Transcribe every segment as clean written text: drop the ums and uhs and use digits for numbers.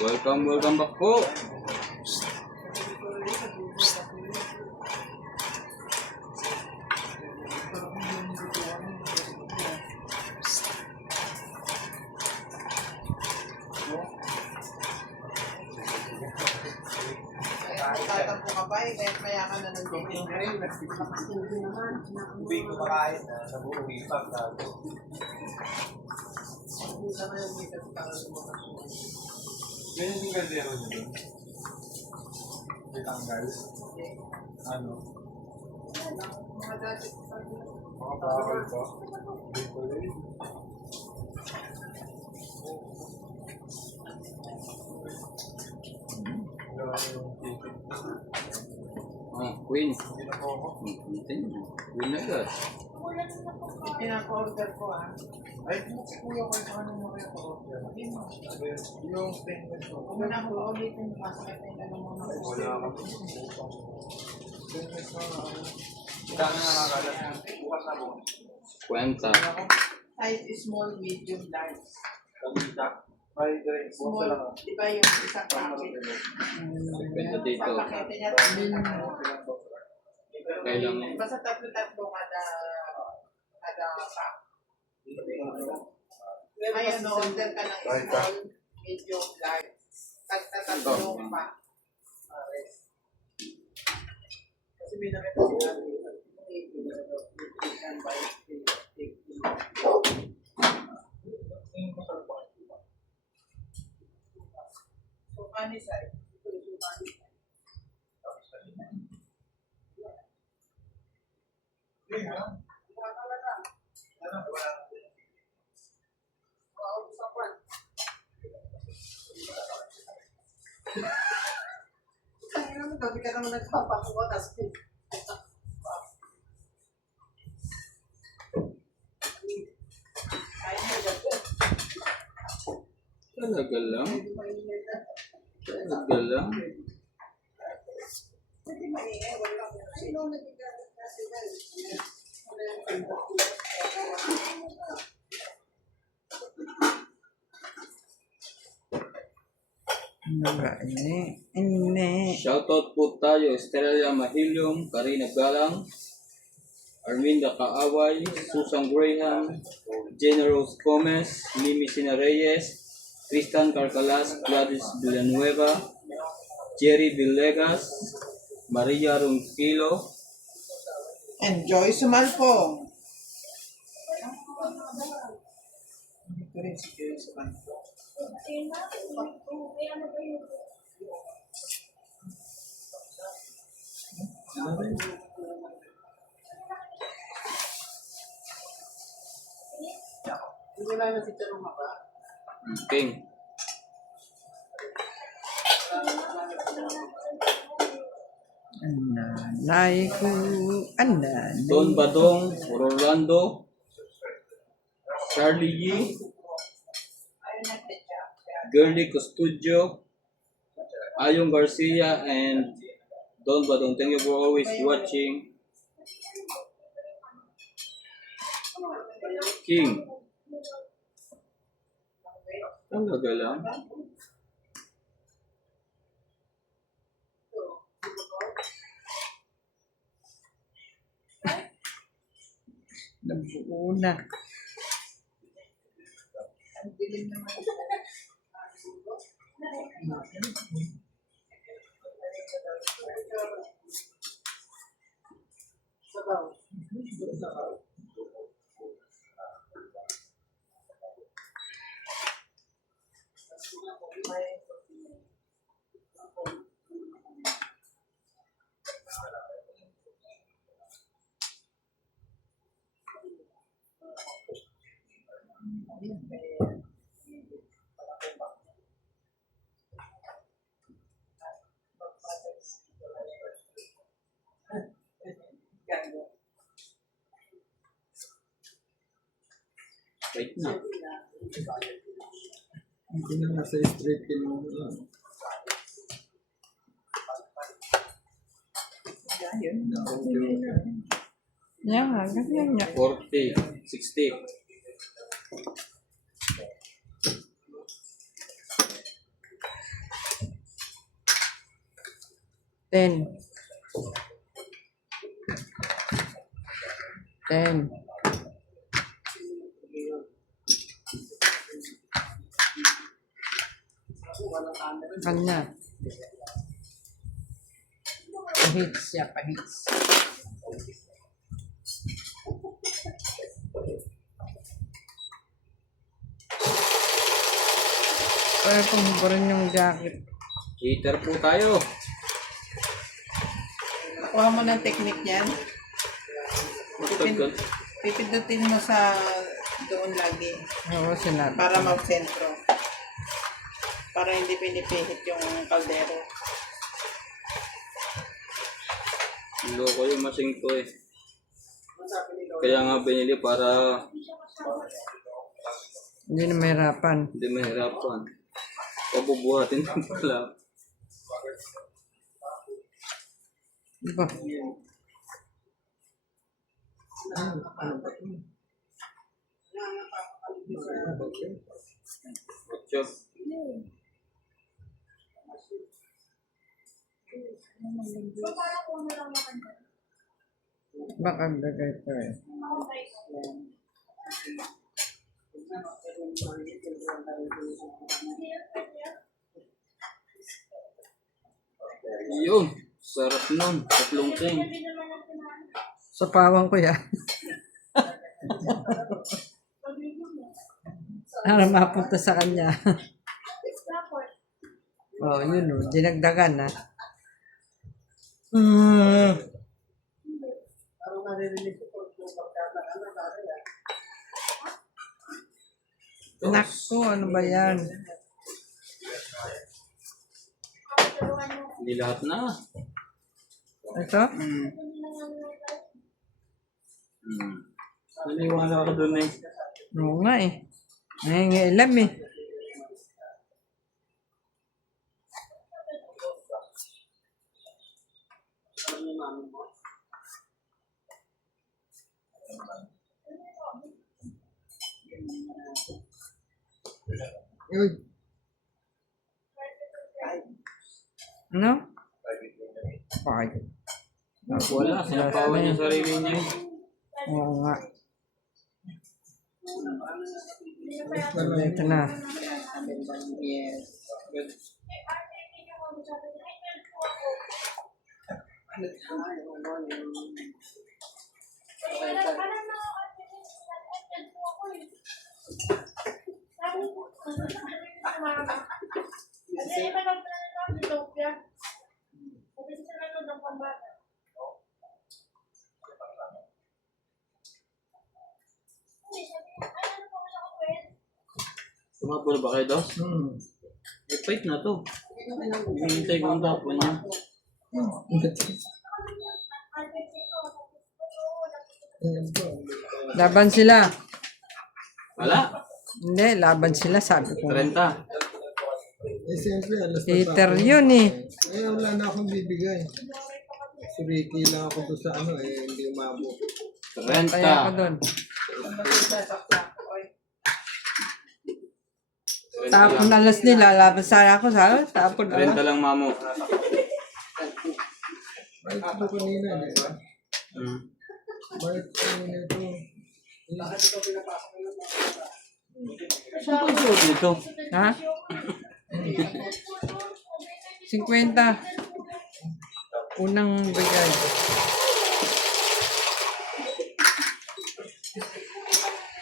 Welcome back po. Tatampo ka pa eh, kaya kaya ka na nag-booking rin. Hindi ko makain na, nabuhay pa. Ganyan yung kaldero nyo doon? May tanggal? Ano? Mga bakal pa? Hindi ko rin. Queen. Hindi na po ako. Queen agad. Pinaka-order ko ah. Ay, kuya ko sa kanong mga order. Yung stainless ko. Kung na ako ulitin, masakit na yung ganun mo. Wala ka po. Stainless na ano. Dami nakakalat. Bukas na po. Kwenta. Size is small, medium, large. Kamita. Ay, direct. Bukas Small, lang. di ba yung isang packet? Kwenta dito. Papakete niya, Kailangan. basta tatlo-tatlo kada pack. Ngayon, order ka ng small, medium, large. Tatlo pa. Kasi may nakita sila so, funny side. Sabi ka naman nagpapakuha, tapos Talaga lang. Talaga lang. Ini. Shoutout po tayo. Estrella Mahilong, Karina Galang, Arminda Kaaway, Susan Graham, Jenna Rose Gomez, Mimi Sina Reyes, Tristan Carcalas, Gladys Villanueva, Jerry Villegas, Maria Ronquilo, enjoy sumalpong. Ito rin si Joy sumalpong. Hindi lang na si Charong ba? King. Ananay ko. Ananay. Don Badong, Rolando, Charlie Yee, Ayun na siya. Girly Custodio, Ayong Garcia, and Don Badong. Thank you for always watching. King. Talaga lang. Nabuo na. Ang dilim naman. Sabaw. Sabaw. Wait na. Hindi na nasa street mo lang. Yeah, ganyan niya. 40, 60. 10. 10. Kanya. Pahits siya, pahits. Kaya kung ba rin yung jacket. Heater po tayo. Kuha mo ng technique yan. Matagal. Pipindutin mo sa doon lagi Oo, sinabi. para mag-sentro. Para hindi pinipihit yung kaldero. Loko yung machine ko eh. Kaya nga binili para Hindi na mahirapan. hindi mahirapan. Pabubuhatin din pala. Diba? Ocho. Baka lagay pa eh. Yun. Sarap nun. Tatlong king. Sa pawang ko yan. Para mapunta sa kanya. Oh, yun o. Dinagdagan na. Nakso, ano ba yan? Hindi lahat na. Ito? Naniwala ka dun eh. Oo nga eh. Nangingialam eh. Uy. Ano? Five. Wala. Sinapawan niya sarili niya eh. Oo nga. Ito na. Yes. Tumapon na ba kayo daw? Wait na to. Hinihintay ko ang tapon niya. Laban sila. Wala. Hindi, laban sila, sabi ko. 30. Eh, siyempre, alas na Peter yun eh. Eh, wala na akong bibigay. Suriki lang ako doon sa ano eh, hindi umabot. Kaya ako 30. doon. Tapon alas nila, laban sana ako sa tapon 30 alas. lang, mamo. Balik ito kanina, di ba? Hmm. Balik kanina ito. Saan ang suot nito? Ha? 50. Unang bigay.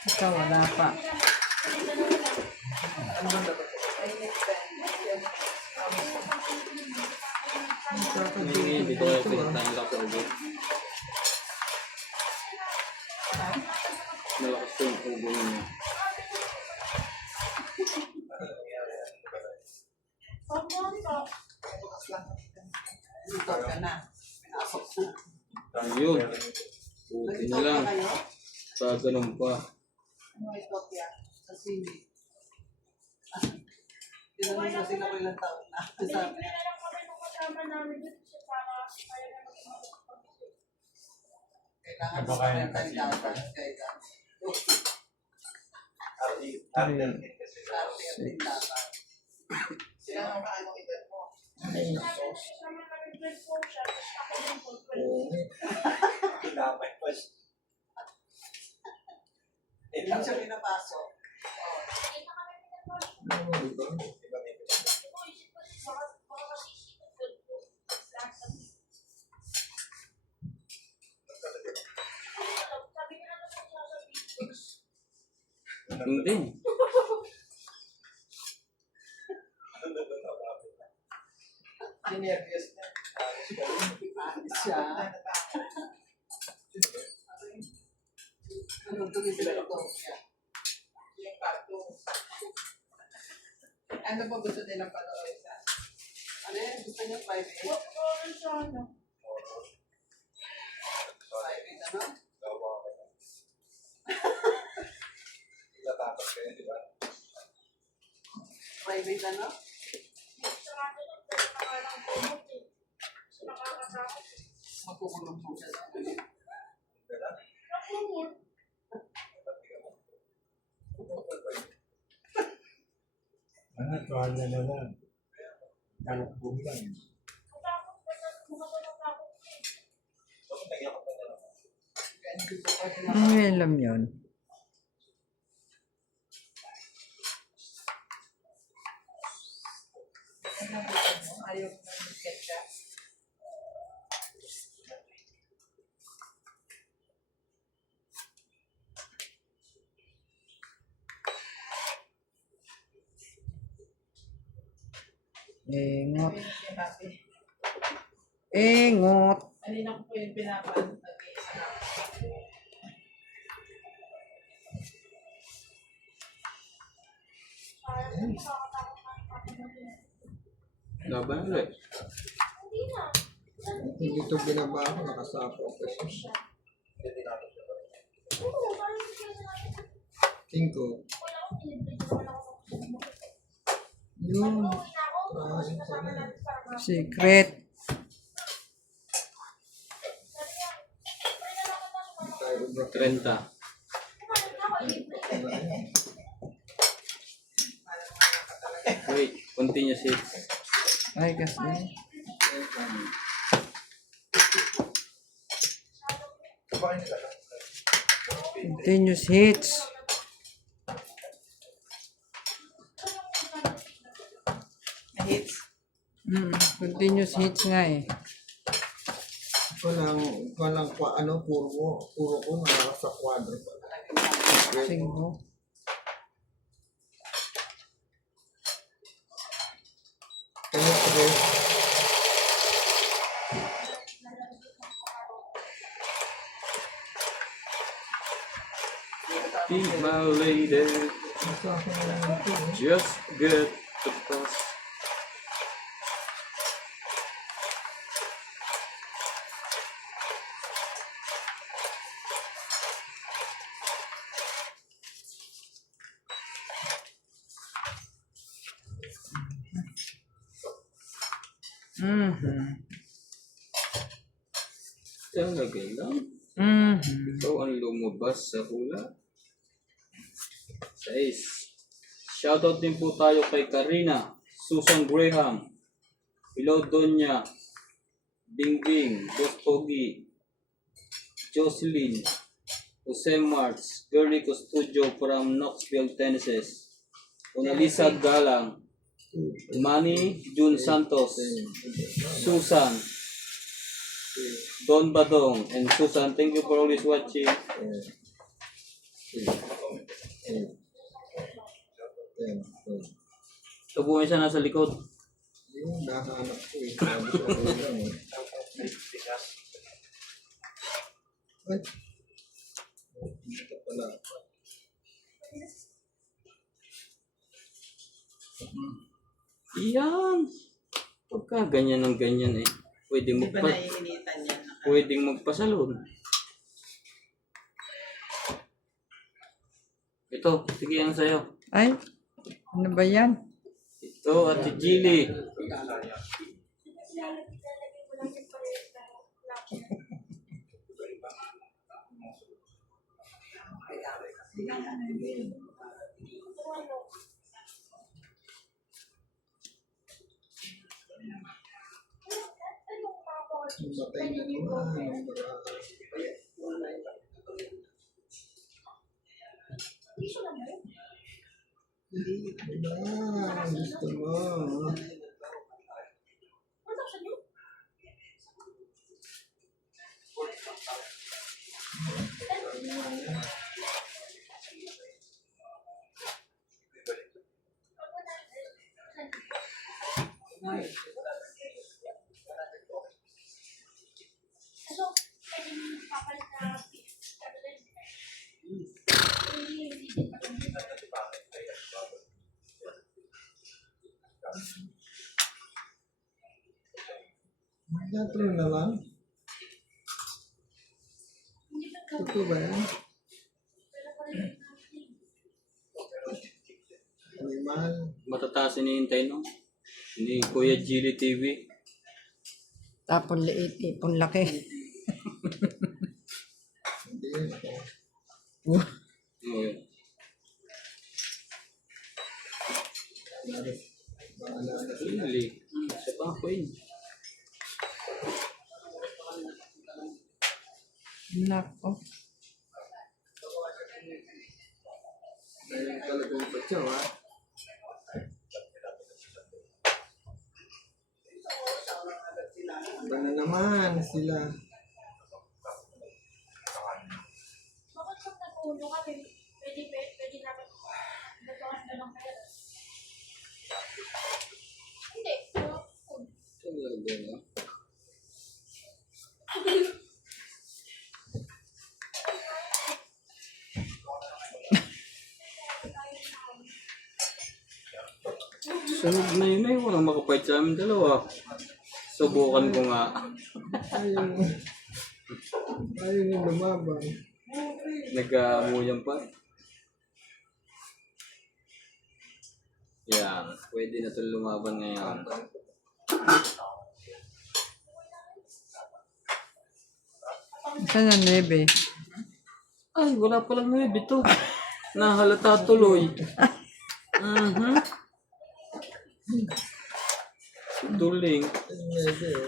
Ito, wala pa. Hindi ko kaya pinuntahan lang sa ubo. Malakas ko yung ubo niya. Ayun. Buti na lang. Sa ganun pa. Kinamay pa siya. Hindi siya pinapasok. Hindi. Nervous na. Siya. Ano tuloy sila ito? Yung cartoon. Ano ba gusto nilang panoorin sa? Ano yan? Gusto niyo 5-8? 5-8 ano? Natapos kayo, di ba? 5-8 ano? Magkukulong po siya sa akin. Ano, tuwalya na lang. Talakbong lang. Kaya hindi ko pa sila. Ano yung alam yun? Ayaw ko ng ketchup. Engot. Si Papi. Engot. Kanina ko po yung pinapanood isa lang. Laban ulit. Hindi ito binaba ako, nakasapo ako. Tingko. Yun. Trasin pa na. Secret. Tayo ubra. 30. Wait, continuous hits. Ay, kasi. Continuous hits. Hits. Continuous hits nga eh. Walang puro ko sa kwadro pa. Singko. Kaya tres. Be my lady, Sa akin na lang ito. just get the bus. Talaga lang. Ikaw ang lumabas sa hula. 6. Shoutout din po tayo kay Karina, Susan Graham, Hello Donya, Bingbing, Boss Pogi, Jocelyn, Jose Marts, Gernico Studio from Knoxville, Tennessee, Unalisa Galang, Manny Jun Santos, Susan, Don Badong, and Susan, thank you for always watching. Ito po isa nasa likod. Yung nahanap ko eh. Sabi ko lang eh. Ay. Ito pala. Yan. Pagka ganyan ng ganyan eh. Pwedeng, Hindi ba naiinitan yan? pwedeng magpasalon. Ito, sige yan sa'yo. Ay, ano ba yan? Ito, Ate Gilly. Matay na naman. Gusto mo. True na lang. Totoo ba yan? May mahal. Matataas hinihintay no? Ni Kuya Gili TV. Tapon liit, ipon laki. Hindi. Okay. Really? Isa pa ako yun. Nako. Ay, talagang patyaw, ha? Iba na naman sila. Bakit pag nag-ulo ka, pwede naman nagkakas na lang pera? Hindi. Talaga no? Sunog na yun eh. Walang makapait sa amin dalawa. Subukan ko nga. Ayaw yung lumaban. Nag-aamuyan pa. Yan. Pwede na ito lumaban ngayon. Saan ang 9? Ay, wala palang nuebe to. Nahalata tuloy. Tuling.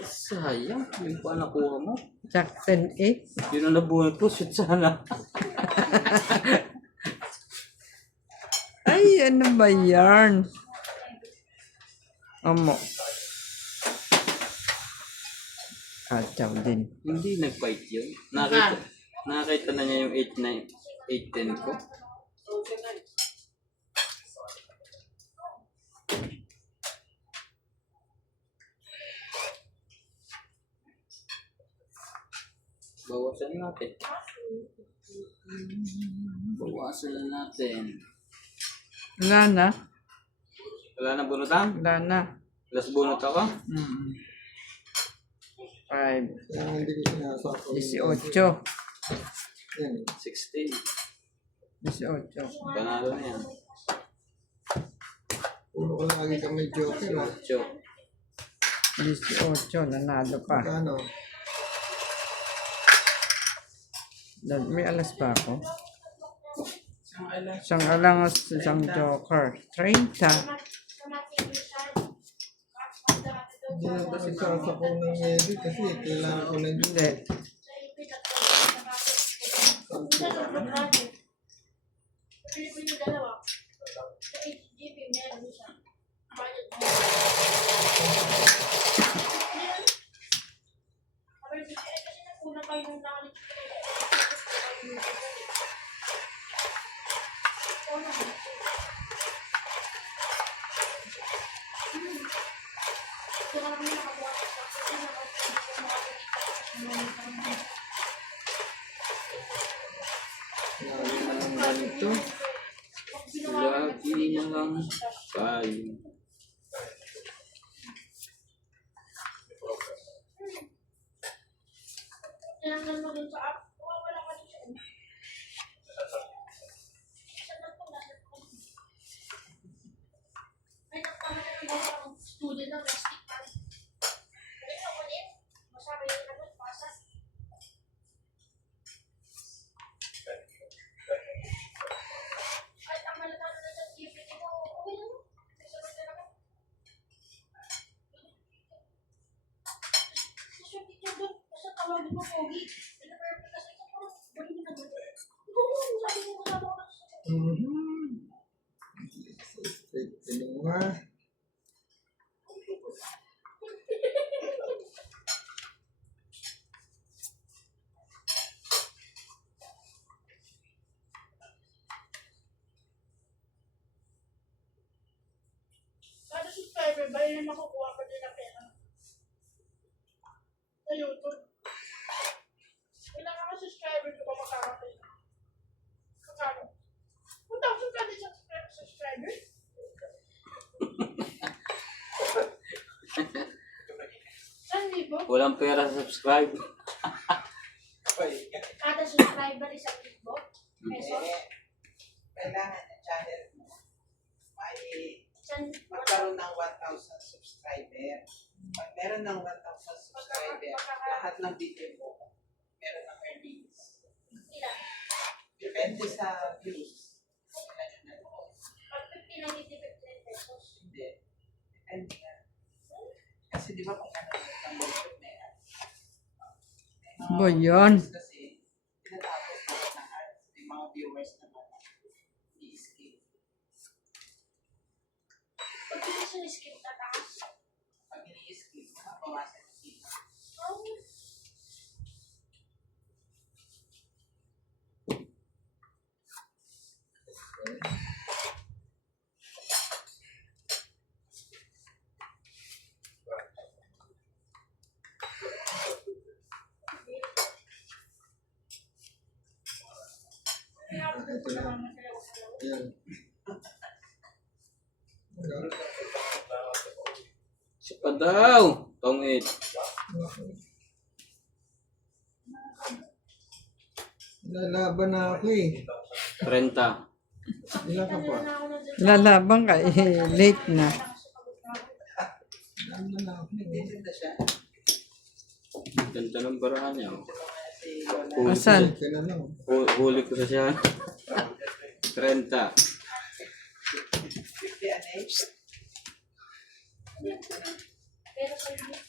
Sayang. Yung pa nakuha mo. Jackson 8? Yun ang nabunot ko. Shoot sana. Ay, ano ba yarn? Amo. Kachaw din. Hindi nag-fight yun. Nakita na niya yung 8-10 ko. Bawasan natin. Bawasan na natin. Wala na. Wala na bunutan? Wala na. Last bunot ako? 5. Kaya hindi ko sinasako. 18. Yan. 16. 18. Panalo na yan. Puro ko lagi kami joker, ha? 8. 18. Nanalo pa. Kano? May alas pa ako. Isang alangas, isang joker. 30. Hindi na kasi sasako ng Eddie kasi kailangan ko na yun. Hindi. Lagi na lang ganito. Lagi na lang tayo. Tinanggal mo dun sa app, wala ka dun siya. May nakakama na ng bawang student ng plastic pan. Kaya ako din, masabi yung ano, pasas. Kahit ang malatano na sa GPT mo, okay lang mo. May sabat ka naman. Sa picture doon, mo, Pogi. Kasi ito po, balik na balik. Oo, sabi mo kasama ko na. Tinunga. Kada subscriber ba, yun ang makukuha pa din na pera. Sa YouTube. Ilang mga subscriber ko ba makakapin? Kakano? 1,000 ka din sa subscriber? Saan libo? Walang pera sa subscribe. Kada subscriber isang libo? Pesos? Kailangan ng channel mo may Saan? magkaroon ng 1,000 subscriber. Pag meron ng 1,000 subscriber, lahat ng video mo meron ng earnings. Ilan? Depende sa views. Ilan yung nanood. Pag 50 lang, 50 pesos. Hindi. Depende nga. Kasi di ba kung nanonood ng YouTube na yan, may mga Ba yun? viewers kasi tinatapos naman ng ads. May mga viewers naman i-skip. Pag hindi siniskip na taas. Pag ini-skip, mabawasan yung kita. Ito na. Yan. Siya pa daw. Tongit. Lalaban na ako eh. 30. Ilan ka pa? Lalabang ka, late na. Lalaban na ako eh. Nagtitinda siya. Ganda ng barahan niya. oh. Kasi wala. Huli ko Asan? siya- Ito na lang. Huli ko sa siya. 30. 50 an age. Pero sa libre.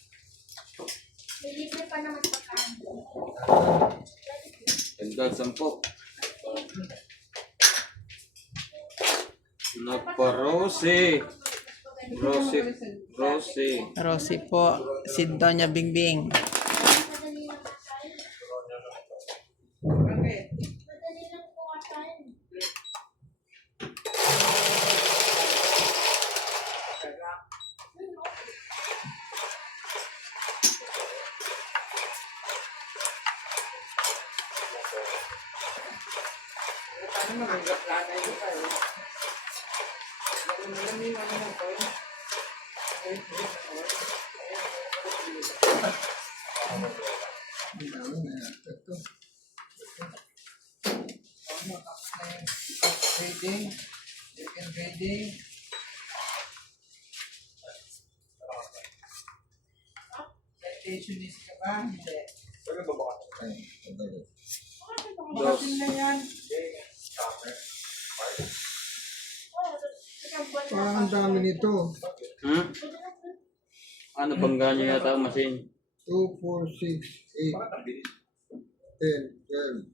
May libre pa naman pagkaan. Ganda, 10. Naparose. Rose. Rose. Rosie po, si Doña Bingbing. Madali lang kasain. Bakit? Madali lang po kasain. Paano maganggap lana yun tayo? Malaming ano lang ko yun. Ang dami na yata ito. Ano, tapos na yung stock trading, chicken trading. Citationist ka ba? Hindi. Ay, sandali. Makasin na yan. Parang ang dami nito. Hmm? Ano bang ganyo yata ang machine? 2, 4, 6, 8, 10, 12,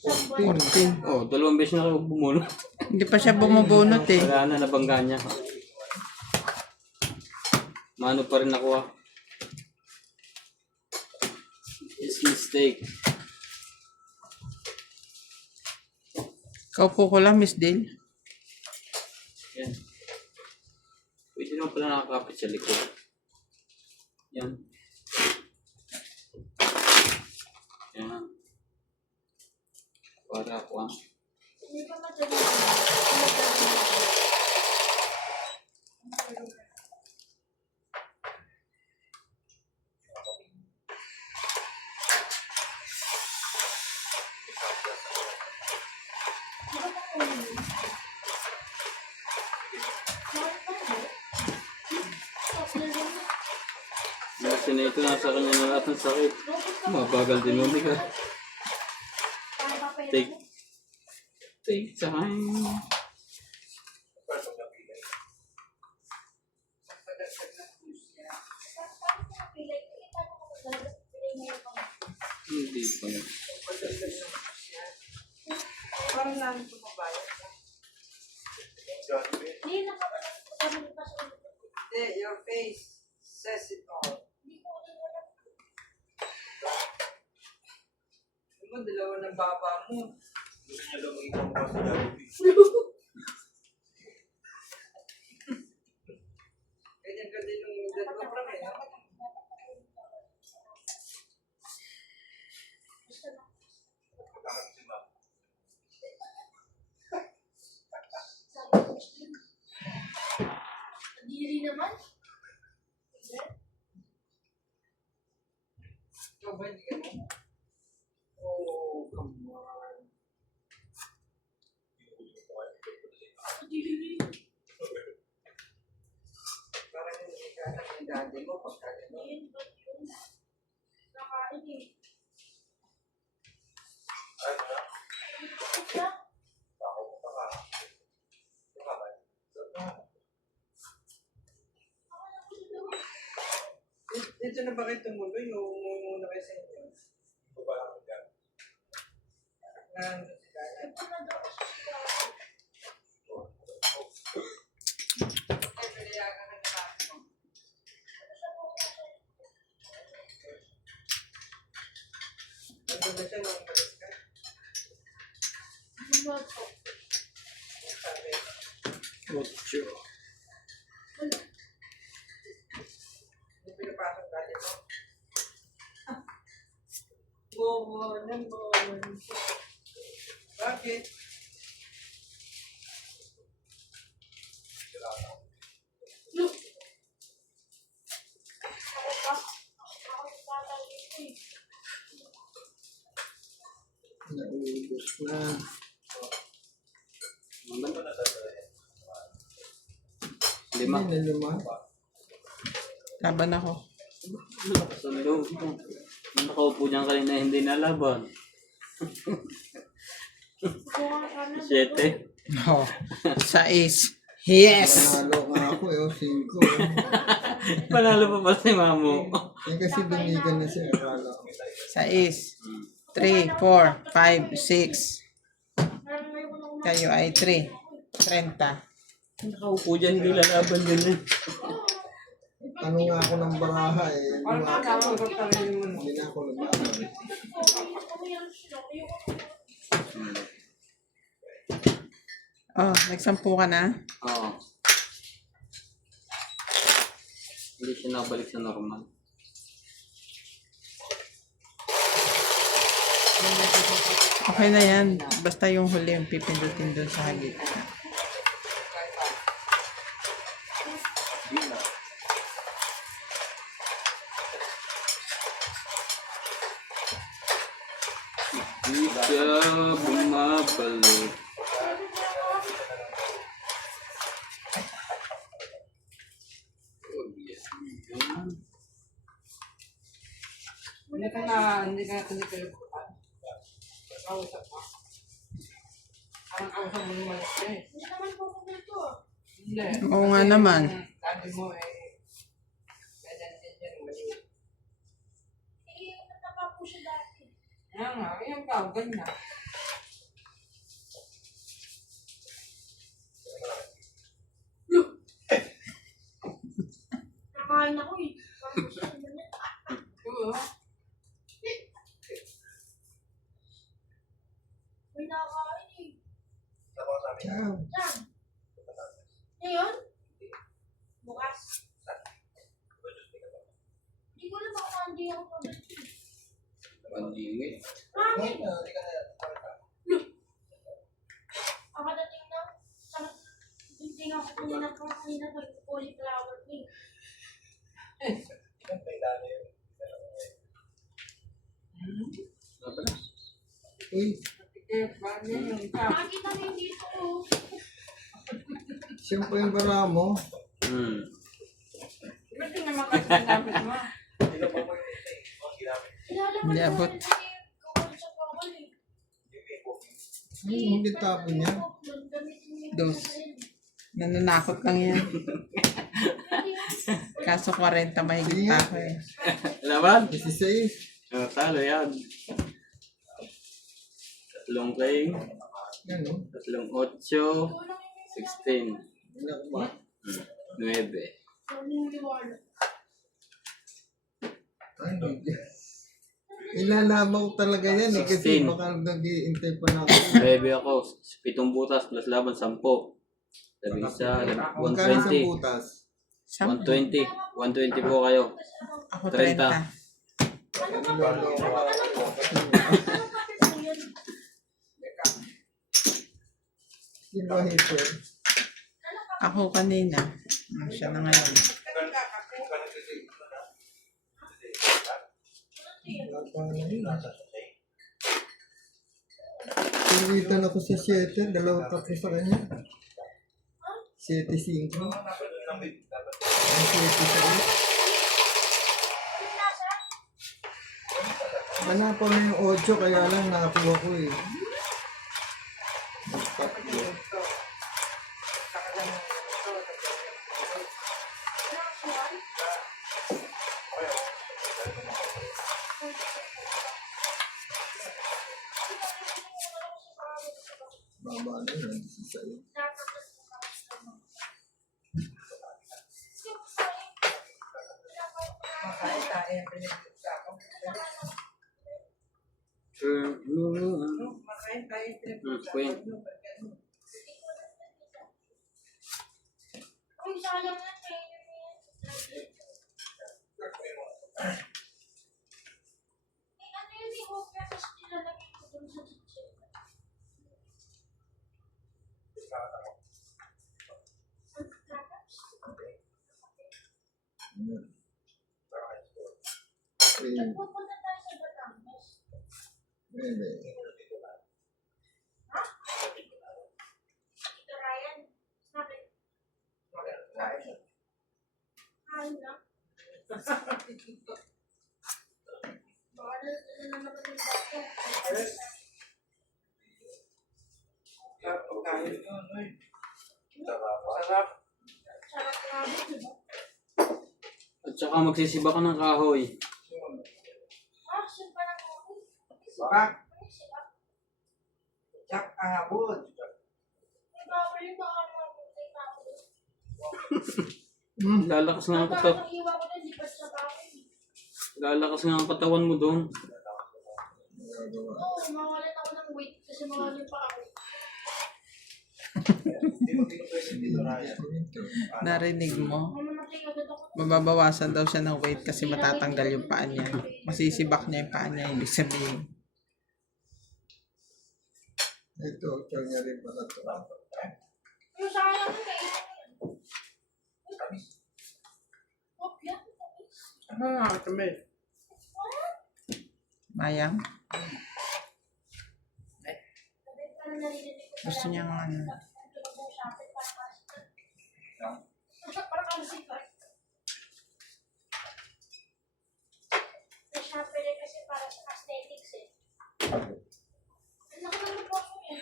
14. 14. Oh, 2 beses na ako bumuno. Hindi pa siya bumubunot eh. Wala na, nabangga niya. Mano pa rin ako ah. It's mistake. Kaupo ko lang, Miss Dale. Yan. Pwede naman pala nakakapit sa likod. Yan. Yan. Para ako ah. Hindi pa madali. Kasi na ito nasa kanya na lahat ng sakit. Mabagal din mo ka. Take time. Hindi pa na. Parang namin tumabayad. Hindi, nakapagod pa sa ulo. Hindi, your face says it all. Ano mo, dalawa ng baba mo. Gusto niya daw maging kamukha sa Jollibee. Ganyan ka din yung dalawa pa rin. Pagkakas si Ma'am. Kadiri naman. Ikaw ba hindi ka mo? Oh, come on. Kadiri. Parang hindi ka anak ng daddy mo pagka gano'n. Ayun, ba't yun? Nakain eh. Ay, wala. Siya? Ako, baka. Baka ba? Dito na ba kayo tumuloy o muna kayo sa inyo? Ito ba lang dyan? Nandun si Kaya. Ito na daw siya. Ay, pinayagan ka na ako. Nandun na siya nung umalis ka. Ano to? Sabi, Ocho. hindi pinapasok dati mo. Bobo naman. Bakit? Look! Ako pa. Ako tatay ito eh. Naubos na. Lima. Laban ako. Sa loob mo. Ang nakaupo niyan kanina hindi nalaban. Kuha ka na. 7. Oh, 6. Yes! Panalo nga ako eh, 5. Panalo pa pala si Mamo. Eh kasi binigan na siya, akala ko. 6. 3, 4, 5, 6. Kayo ay 3. 30. Nakaupo dyan hindi lalaban din eh. Ano nga ako ng baraha eh. Parang nakakawag ka rin mo. Hindi na ako lumaban. Oh, nagsampu ka na? Oo. Hindi siya nabalik sa normal. Okay na yan. Basta yung huli yung pipindutin doon sa hagit. Hindi siya bumabalik. Hindi ka bukan. Kausap mo. Parang kausap mo naman siya eh. Hindi naman po ko dito. Hindi. Oo nga naman. Sabi mo eh. Ganyan din yan. Mali. Eh, natapa po siya dati. Yan nga. Yan ka. Ganyan. Nakain ako eh. Parang gusto ko na. Oo. May nakakain eh. Ako sabi niya. Ciao. Saan? Ngayon? Bukas? Hindi ko alam ako hindi ako pabalik. Pandingit. Mami! Hindi ka na. Pakadating na. Sarap. Hindi nga ako kanina pa kanina cauliflower eh. Ilan pa yung dami yun? Uy, Sige. Ganyan yung ka. Nakakita mo yung dito oh. siyempre yung baraha mo. Ba't yun naman kasi sinabit mo? Ilan pa mo yung isa eh? Mga ginamit. Kilala mo Hindi naman abot. yung kawal sa bawal eh. Yung people. Ay, hindi tapon niya. Gamitin mo yung Dos. Nananakot lang yan. Kaso 40 mahigit pa ako eh. Laban? 16. Talo yan. tatlong ring, Yan, no? tatlong 8, 16, Wala ko ba? 9. Ay, hindi. Ilalaban ko talaga yan eh. Kasi 16. baka nag-iintay pa na ako. 9 ako, 7 butas plus laban 10. Sabi isa, Magkano sa 120. butas? 120. 120 po kayo. Ako 30. 30. Niloloko ako. Sino ba hitter? Ako kanina. Siya na ngayon. Pilitan ako sa 7, dalawa tapos sa kanya. 7-5. Ang 7-6. Hanapan mo yung 8, kaya lang nakakuha ko eh. Tatlo. Baba na yun, sa'yo. Queen. Uy, sayang na. Ano yun yung hopya kasi nilalagay ko dun sa chichir. Pupunta tayo sa Batangas. Ha? Ito Ryan. Sabi. Kain lang. Baka na naman yung dati. Sarap. Sarap namin, diba? At saka magsisiba ka ng kahoy. Ah, simpa lang ako. Sarap. Ano yung sipa? Jack Abud. May bawal yung baka mabuti pa ako. Lalakas nga ang Ang katawan. baka iwa ko na, di ba sa bawal? Lalakas nga ang katawan mo doon. Oo, mawalan ako ng weight kasi mawalan pa ako. Narinig mo? Mamamatay agad ako. Mababawasan daw siya ng weight kasi matatanggal yung paa niya. Masisibak niya yung paa niya. Ibig sabihin. Ito, tiyan niya rin pala ito. Yung sayang na kainin mo yan. Oh, yan. Kami. Mayang? Sabi ko na narinig ko Gusto niya nga ano. Para kang sikat. Shampoo rin kasi para sa aesthetics eh. Ang laki ng report mo yan.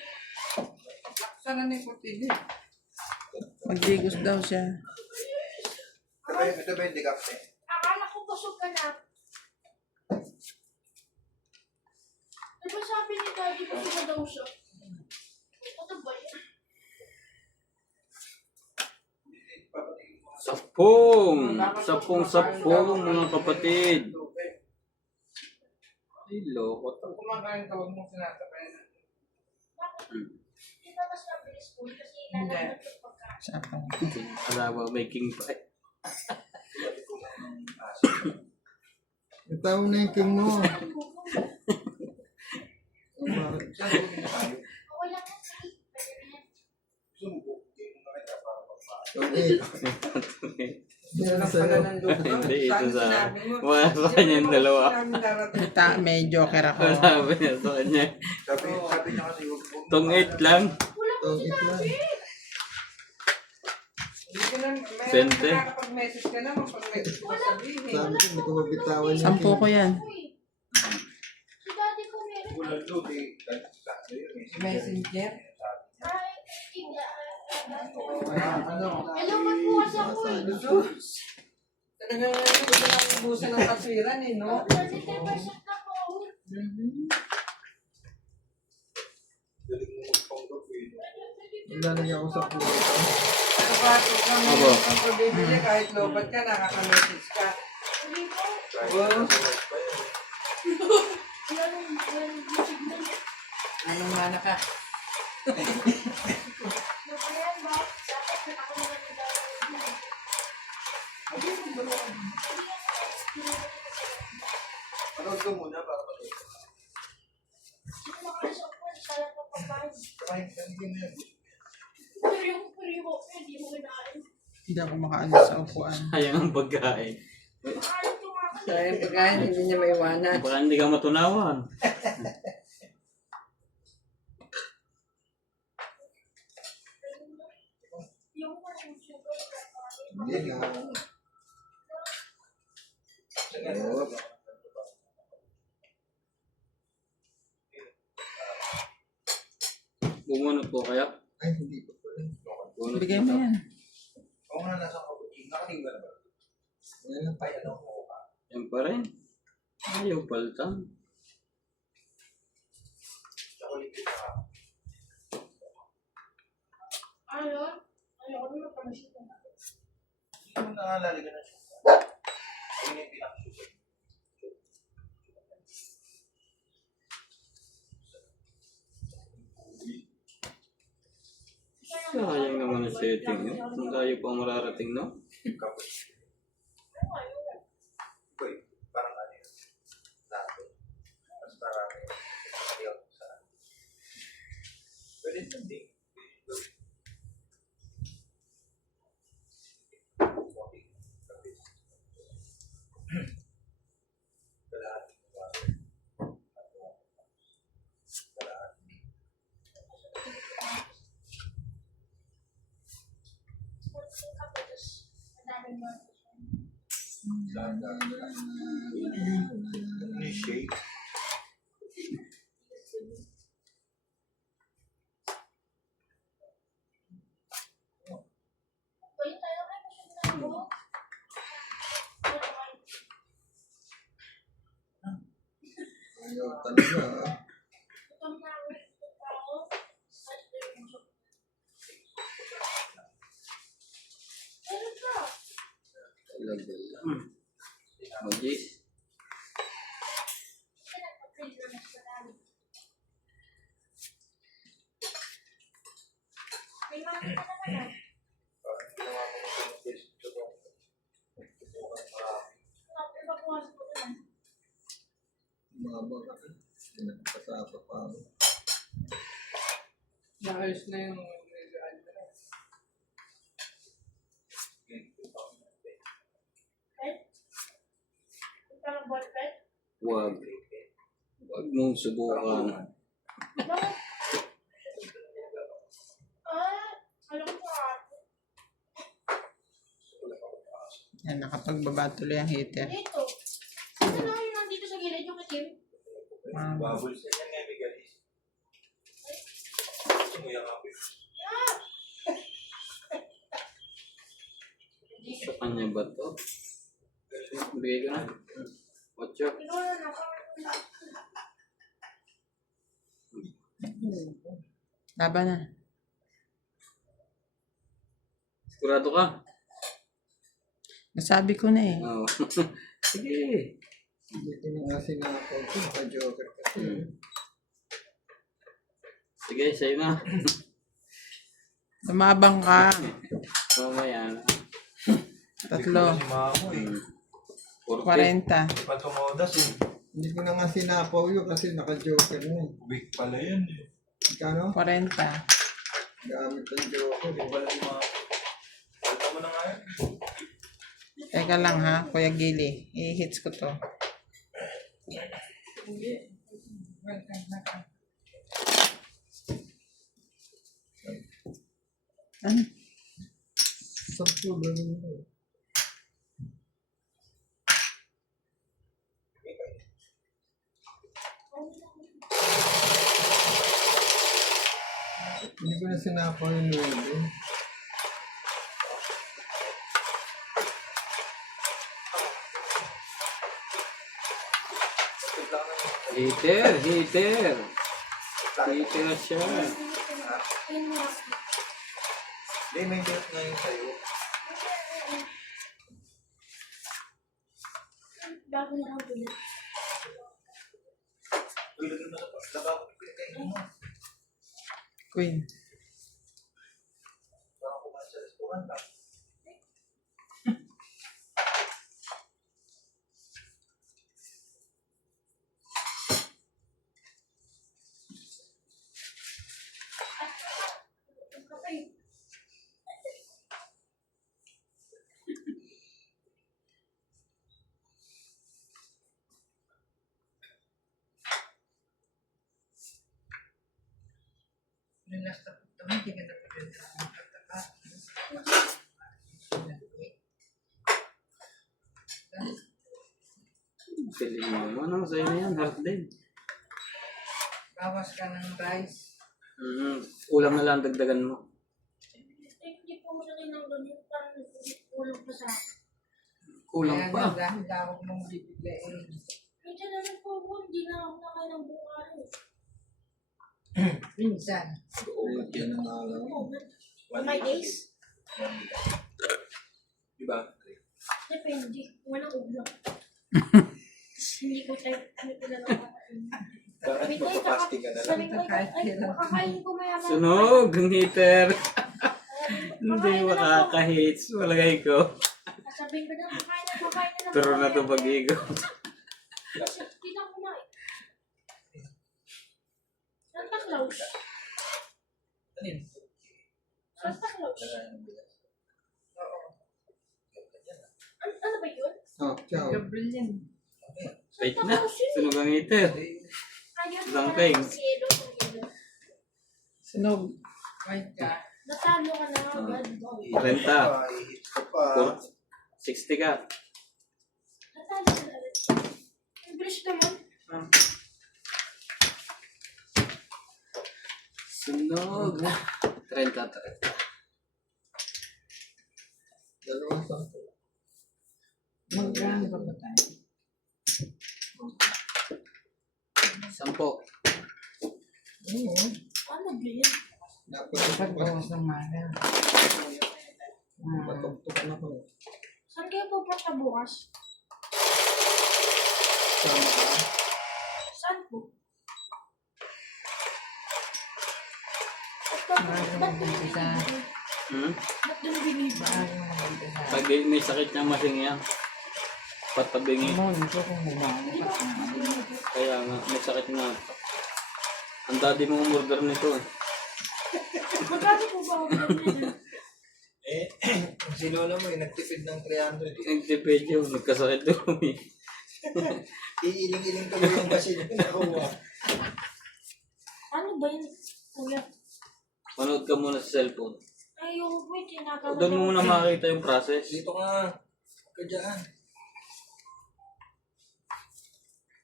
Sana na yung kurtini. Magdigos daw siya. Ito ba yung digap eh? Akala ko busog ka na. Diba sabi ni Daddy busog na daw siya? Ano ba yan? Sapong mga kapatid. Ay, loko to. Kumakain ka, huwag mong sinasabay na. Bakit? Di ba mas mabilis po? Kasi ilalagay yung pagkain. Sapang. Alawa, making pie. Itaw na yung king mo. Okay lang yan. Sige. Pwede na yan. Okay. Yan Anak sa'yo. pala ng doktor. Hindi, ito Saan sa... sinabi mo? Wala sa kanya yung dalawa. May joker ako. Sabi niya sa kanya. Sabi niya kasi huwag mo. Tong 8 lang. Itong itlang. Hindi ko na, Sente. nakakapag-message ka naman pag message ko sabihin. Sabi ko, hindi ko mabitawan yung 10 ko yan. Uy. Si Daddy ko meron. Messenger? Ay, Ano? hello, ba't bukas ako eh? Talagang gusto lang ubusan ng kaswiran eh, no? 33% na po ako. Galing mo magpanggap eh. Lalagay ako sa puso. Pero pasok lang Abo. yung kung bibili, kahit lobat ka, nakaka-message ka. Hindi po. Kahit Oo. nakasamad pa yan. Yan yung signal. Anong mana ka? Napayan ba? Dapat na ako naman yung gagawin. Hindi mo ba? Panood ka muna para panood ka. Hindi ko makasok po. Kaya ko pagkain. Kahit kanigin na yan. Pero hindi mo kinain. Hindi ako makaano sa upuan. Sayang ang pagkain. Kakain ko nga kasi. Kaya pagkain, hindi niya maiwanan. Baka hindi ka matunawan. Yung walang sugar. Hindi na. Oo. Bumunot po kaya? Ay, hindi ko pala. Bunot Bigay mo yan. Oo nga, nasa cappuccino. Nakating ba na ba? Yan lang. Ay, ano ko ka? Yan pa rin. Ayaw paltan. Chocolate ka. Ayun. Ayoko na pansin ko na. Hindi mo nangalalagyan ng sugar. Yun yung pinaka-sugar. Sayang naman ang setting nyo. Ang tayo pa mararating, no? Cappuccino. Ito eh, parang ano yun. Lato. Mas marami. Ayaw ko sa ano. Pwede ito din. Ni shake. Ayaw talaga. ah. Talaga lang. Magis. May mami ka naman. Parang ginawa ko sa mga beses ko doon. Ipapuwas ko naman. Mababa kasi. Pinagpasapa pa ako. Naayos na yung Punta ng ballpen. Huwag. Huwag mong subukan. Bakit? Alam ko ate. Yan, nakapagbaba tuloy ang heater. Dito. Ano na yung nandito sa gilid yung itim? Bubbles na yan, may galis. Sumuya ka ako. Sa kanya ba to? Bigay ko na. Ocho. Ikaw na naka. Laban na. Sigurado ka? Nasabi ko na eh. Oo. Sige. Hindi ko na nga sinakaw ko. Ka-joker kasi. Sige, sa'yo na. Lumabang ka. Mamaya na. Tatlo. Si Mamo eh. 40. 40. Pa tumodas eh. Hindi ko na nga sinapaw yun kasi naka-joker na eh. Weak pala yan eh. Kano? 40. Gamit ang joker eh. Wala si Mamo. Palta mo na nga yan. Teka lang ha, Kuya Gili. I-hits ko to. Ano? Sampu ganun mo. Hindi ko na sinapaw yung 9. Heater, heater. Titira siya. Hindi, may milk nga yung sa'yo. Bago na ako ulit. Uy, lagyan mo na po. Laka ko kayo mo. Queen. Baka kumain sa restaurant ba? Okay. Yung last na punta mo, hindi ka na paganda ng magtataka. Galing mo. Ano sa'yo na yan? Heart din. Bawas ka ng rice. Ulam na lang dagdagan mo. Hindi po mo siya ng ganyan. Parang kulang pa sa akin. Kulang Kaya pa. nga, dahil ako mong bibiglayin. Minsan naman po po, hindi na ako nakain ng buong araw. Minsan. Ulat yan ang alam. Oo, my days. Diba? Depende. Walang ulam. Hindi ko tayo, ano ko na lang kakain. Bakit magpapasting ka na lang? Sabi ko, ay, makakain ko mayaman. Sunog! Ang heater! Hindi Makakain na lang po. makaka-hits. Malagay ko. Sabihin ko na, makain na lang. Turo na to pag-igo. Hindi na kumain. Santa Claus. Alin? Santa Claus. Oo. Ano ba yun? Oh, ciao. Gabriel yan. Wait na. Sunog ang heater. Ayun, Dumpling. si Edo. Sunog. White ka. Natalo ka na agad. Renta. Ihit ka pa. 60 ka. Natalo ka na agad. Ang bilis naman. Sunog. 30. Dalawang sampo. Mag-run ba ba tayo? 10. Oo. Ano ba yan? Dapat bawas ng mana. Patugtukan ako. Saan kayo pupunta bukas? Sama ka. Saan po? Ba't Isa. doon binibig? Pag may sakit niya masing yan. Patabingi. Ito kung humano ka. Kaya nga, may sakit nga. Ang daddy mo umorder nito eh. Magkano po ba ako ganyan? Si Lola mo nagtipid ng 300 eh. Nagtipid yun. Nagkasakit doon eh. Iiling-iling tuloy yung basin yung nakuha. Ano ba yun? Kuya. Manood ka muna sa cellphone. Ayoko po, tinatawag. Doon mo muna makakita yung process. Dito ka. Huwag ka dyan.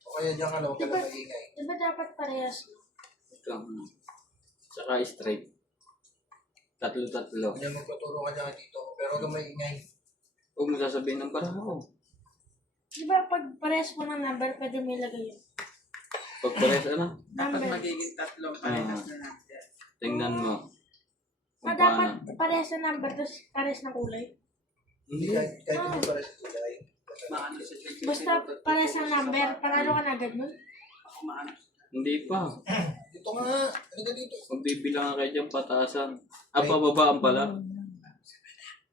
O kaya dyan ka na, huwag ka na magingay. Diba dapat parehas? Ikaw. Saka straight. Tatlo-tatlo. Kanya magtuturo ka dyan dito. Pero huwag ka maingay. Huwag mo sasabihin ng parang ako. Diba pag parehas mo ng number, pwede may lagay yun? Pag pares ano, Dapat Number. magiging tatlong parehas na natin. tingnan mo. Ah, Kung dapat paano. parehas na number, tapos parehas na kulay? Hindi kahit hindi para sa tulay. Maano sa TV. Basta parehas ng number, panalo ka na agad nun? Maano. Hindi pa. Dito nga. Ano ka dito? Magbibilang kayo dyan pataasan. Pababaan pala.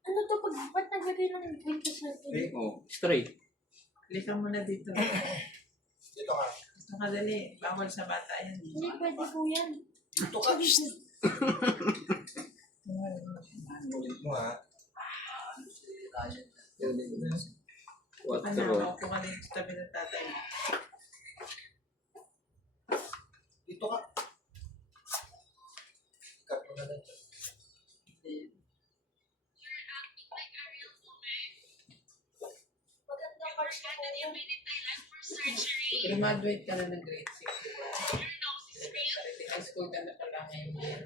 Ano to, ba't naglagay ng 20%? Oh, straight. Lika mo na dito. Dito ka. Gusto ka dali. Bawal sa bata yan. Hindi pwede po yan. Dito ka. Ulit mo ha. Ano, Quattro. maupo ka dito sa tabi ng tatay mo. Dito ka. Ikat mo na lang. Maganda pa rin yung Graduate ka na ng grade 6, diba? High school ka na pala ngayon.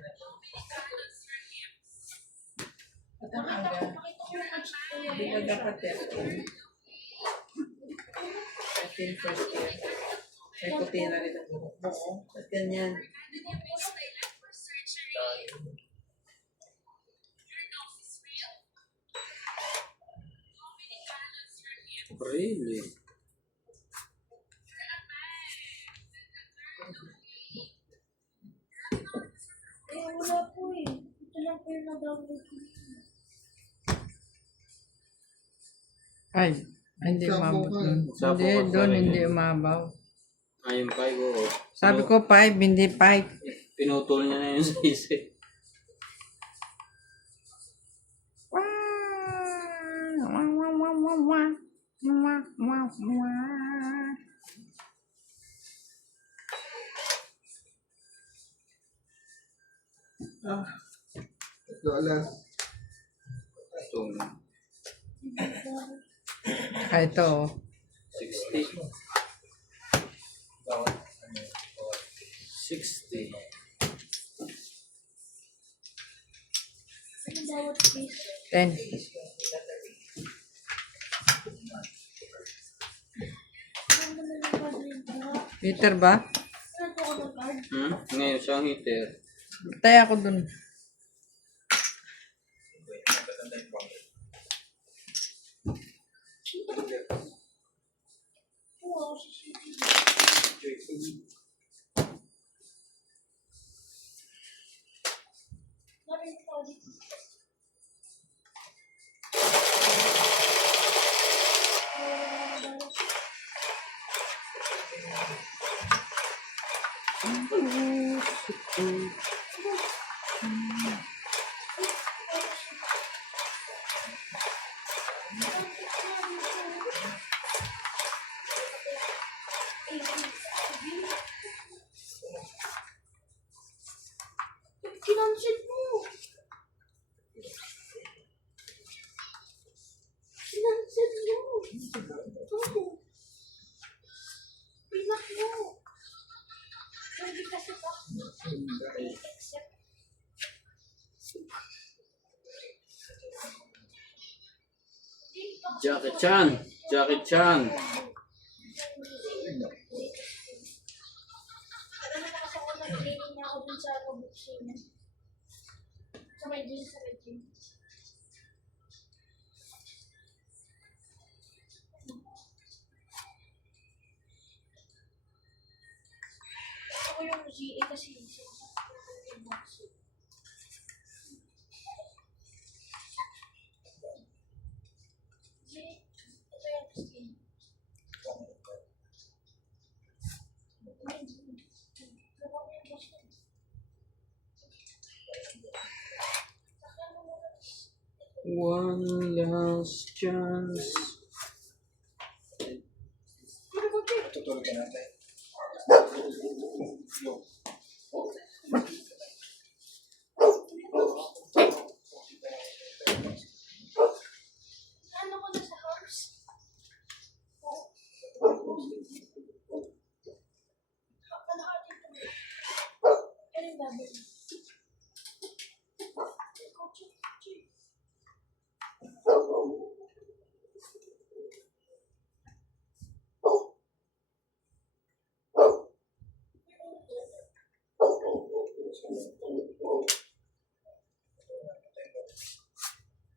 At ang aga, Nakita ko yung match ko hindi ka dapat 13. 13 first year. May puti na rin ang buhok mo. At ganyan. Really? Eh, wala po eh. Ito lang po yung nag-download ko. Ay, hindi Sapo umabot ka. dun. Sapo Hindi, ka doon pala hindi yun. umabaw. Ayun pa, oo. Sabi ko 5, hindi 5. Pinutol niya na yung sisi. Ito alas. Ito, Ito, oh. 60. 60. Ano bawat piece? 10. Ano naman yung card rin ko? Peter ba? Ano po ako ng card? Ngayon siyang heater. Tayo ako dun. Oo, CCTV. Narinig ko dito. Kinansit mo! Kinansit mo! Oo. Pinak mo! Hindi kasi pa. I-accept. Jackie Chan! Jackie Chan! Alam mo kasi ako nag-training na ako dun sa Robuxina. Sa may gym, sa may gym. Ako yung GA kasi sinasaktan ko yung boxing. GA, ito yung skin. One last chance. Tutulog ka natin. Ano ko na sa house? Kalahati ko. Ano yung gagawin?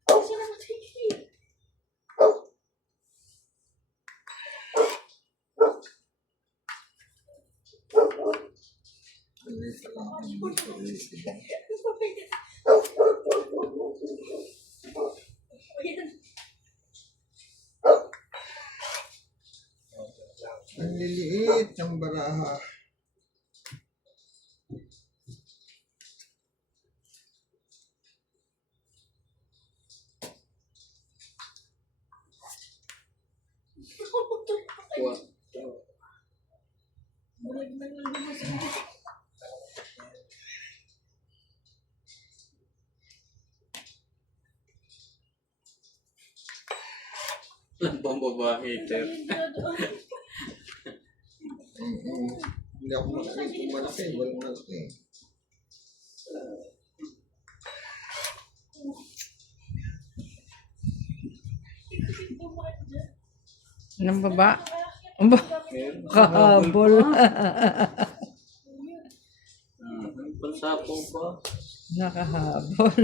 Kasi namatay siya eh. Ang liliit ng baraha. What? Pambaba heater. Hindi ako makakit kung malaki. Walang malaki. Anong baba? Aba, Meron. kahabol. Pansapong pa. Nakahabol.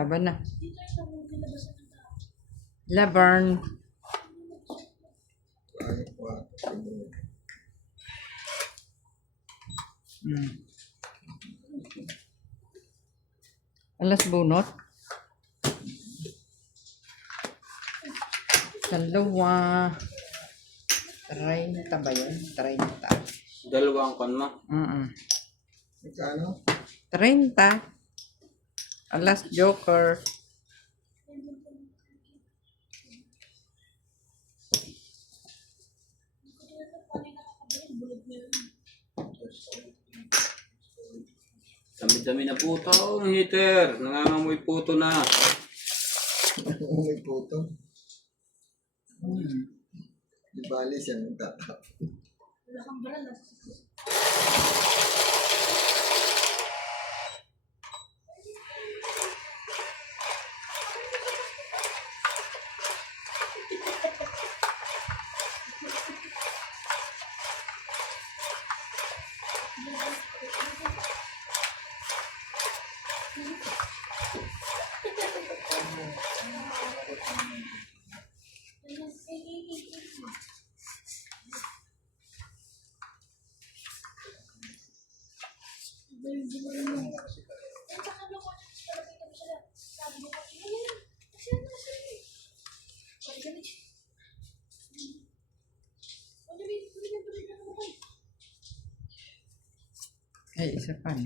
Laban na. Laban. Ay, wa. Hmm. Alas bunot. Dalawa. 30 ba yun? 30. Dalawang kon mo. Magkano? 30. Alas joker. Dami-dami na puto. Oh, heater. Nangangamoy puto na. May puto. Di bali siya nagtatap. Ay, isa pa.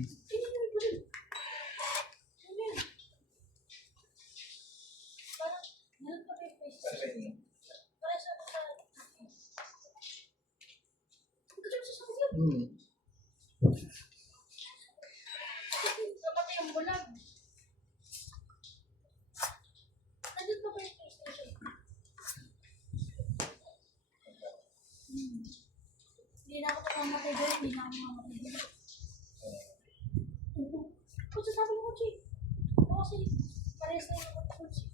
Namatay ang bulag. Nandun pa ba yung PlayStation? Hindi na ako mamatay doon. Hindi na ako mamatay doon. Kung sasabi mo, Chi. Kasi parehas na yung coach.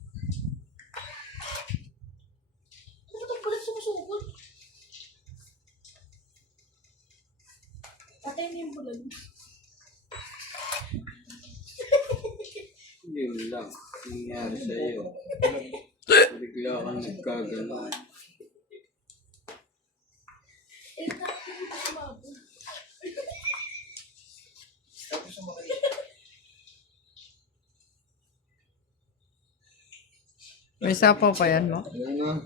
Ano ba itong bulag sumusugod? Patay mo yung bulag. Yun lang. Nangyari sa'yo. Bigla kang nagkagano. Eh, tapos yung sumabog. May sapaw pa yan mo? Ano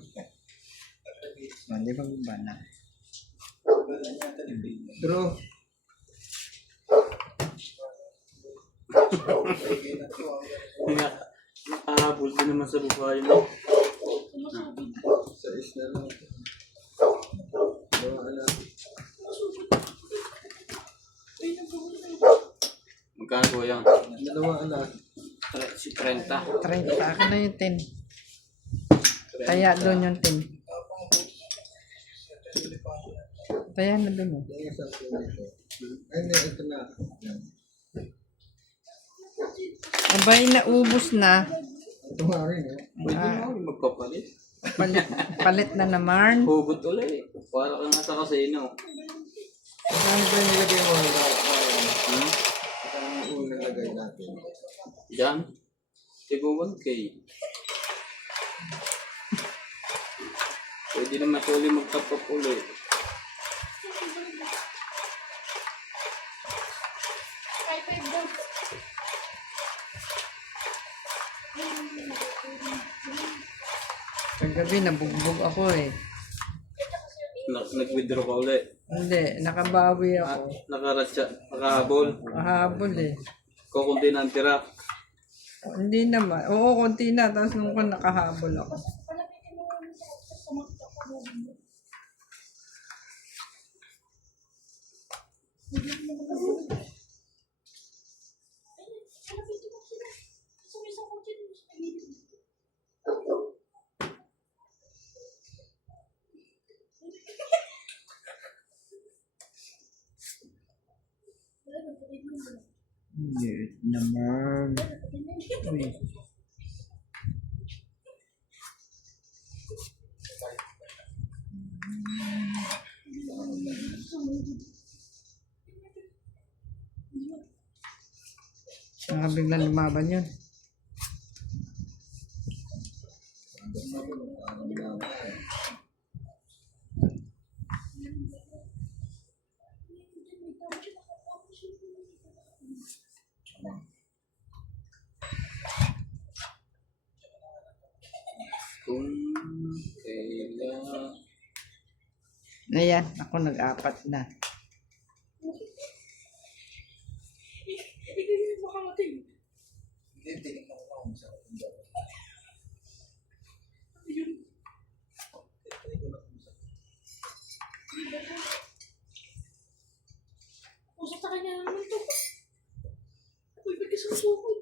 na? Di ba ba na? Draw. Nakahabol din naman sa buhay mo. Sa na lang. Bawa na. Magkano po yan? Dalawa na. 30. 30. Akin na yung 10. Kaya doon yung 10. Kaya na doon mo. Yung isang dito. Ay, hindi. Ito na. Yan. Abay, naubos na. Ito nga rin eh. Pwede mo ako magpapalit. Palit na naman. Hugot ulit. Para kang nasa kasino. Ano ba yung nilagay mo? Hmm? Ano yung nilagay natin? Diyan? Tigo 1K. Pwede naman siya ulit mag-top up ulit. Kagabi, nabugbog ako eh. Nag-withdraw ka ulit. Hindi, nakabawi ako. Nakahabol. Mahabol eh. Kukunti ng tira. Hindi naman. Oo, konti na. Tapos nung ko nakahabol ako. Weird naman. Uy. Baka biglang lumaban yun. Kung kailan... Ayan, ako nag-apat na. Ikaw yung makakating. Hindi, tinignan ko kung saan ang dami. Yun. Usap sa kanya naman to. Uy, bigay sa sukod.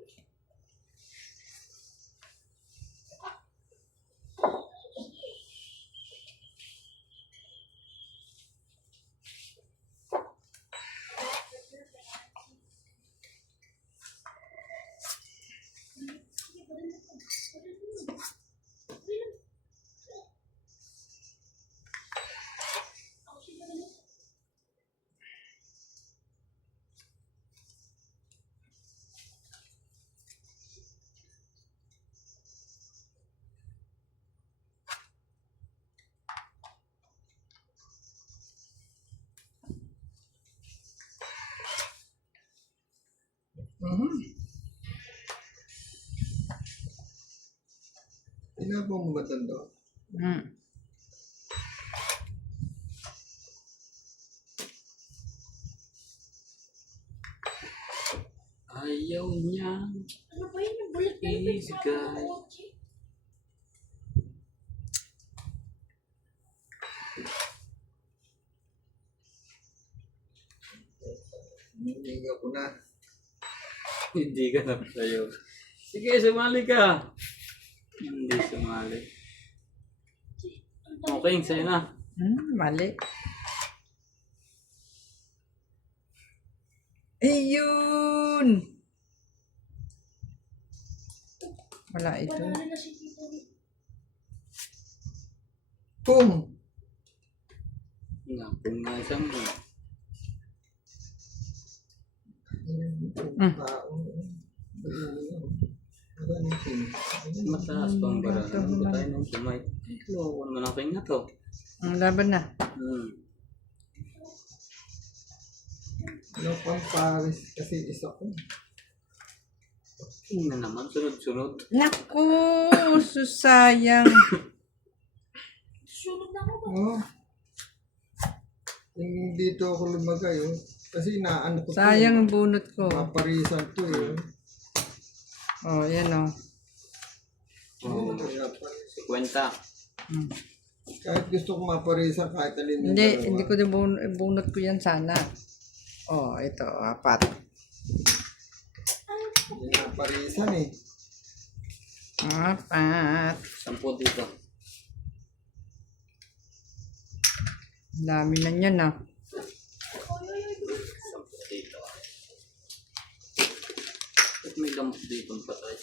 Tinapon mo ba ito doon? Hmm. Ayaw niya. Ano ba yun? Yung bulat na yun? Easy guy. Hindi ko na. Hindi ka na sa'yo. Sige, sumali ka. Hindi sumali. Okay, sa'yo na. Mali. Ayun! Wala ito. Wala rin na si Tito. Boom! Napong nga isang Tao. mataas pa ang barang. Ano ba tayo nung sumay? Loko naman ang na to. Ang laban na. Ano pang Paris kasi isa ko. Tingnan naman, sunod-sunod. Naku! Susayang. Sunod na ako. Oh. Yung dito ako lumagay, oh. Kasi naano ko to, Sayang ang bunot ko. maparisan to eh. Oh, yan oh. Kaya pala. 50. Hmm. Kahit gusto ko maparisan kahit alin yung Hindi, dalawa. hindi ko din bunot ko yan sana. Oh, ito, 4. Hindi naparisan eh. 4. 10 dito. Ang dami na yan ah. 10 dito. Ba't may lamok dito ang patay?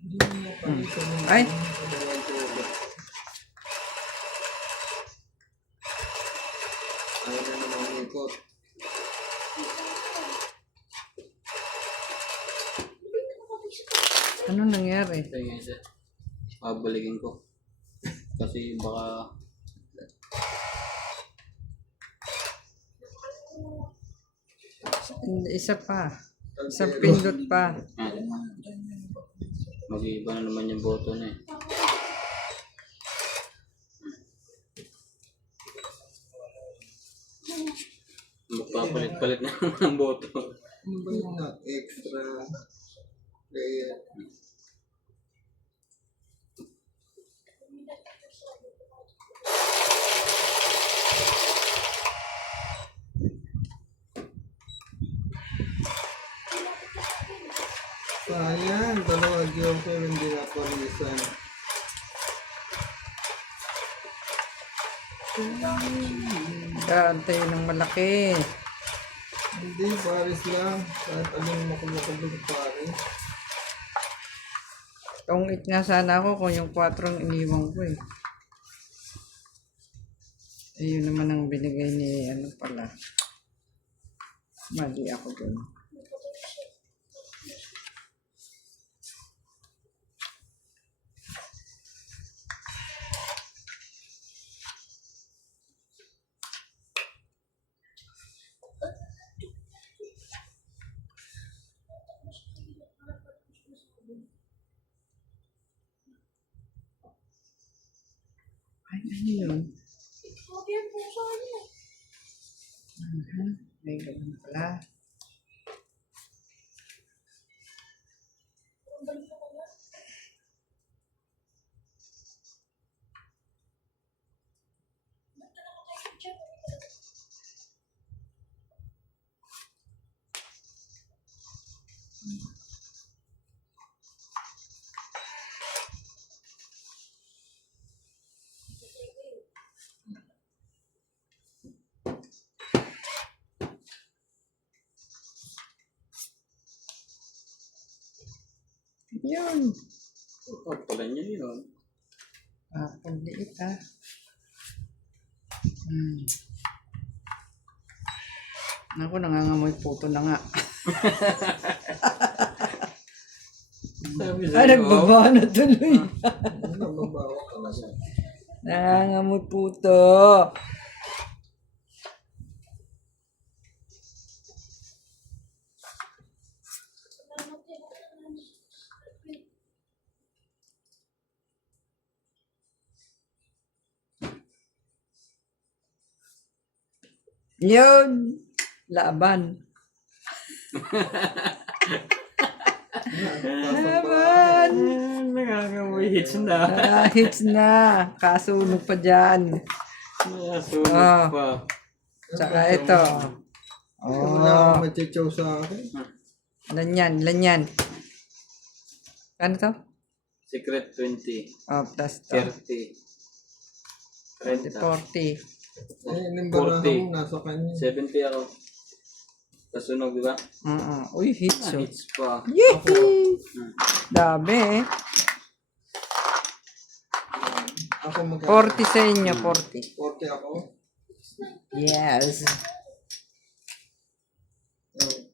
Hindi naparisan yung Ay! dalawang tulo. Ayaw na naman ikot. Ano nangyari? Ito yung isa. Babalikin ko. Kasi baka Isa pa. Isang pindot pa. mag-iiba na naman yung boto na eh. Magpapalit-palit na naman ang boto. Ano ba yung extra layer? Sayang, dalawa joker hindi naparisan. Kaantay ng malaki. Hindi, Paris lang. Kahit alin makulakabog Paris. Tungit nga sana ako kung yung 4 ang iniwan ko eh. Ayun naman ang binigay ni ano pala. Mali ako dun. Ay, ano yun? Okay, puso niya. May ganun pala. Yun. Pala niya yun. Ang liit ah. Ako, nangangamoy puto na nga. Sabi Ay, nagbaba na tuloy. Nababawa ka na siya. Nangangamoy puto. Yun. Laban. Laban. Nangangamoy hits na. Hits na. Kasunog pa dyan. Nakasunod Ah. pa. Tsaka ito. Wala Oh. akong machichaw sa akin. Ilan yan? Ilan yan? Ano to? Secret 20. Oh, plus to. 30. 30. 40. Eh, limbarahan 40. mo nasa kanya. 70 ako. Kasunog, di ba? Uy, hits oh. Hits pa. Yee! Dami eh. Ako 40 sa inyo, 40. 40 ako. Yes. Oh,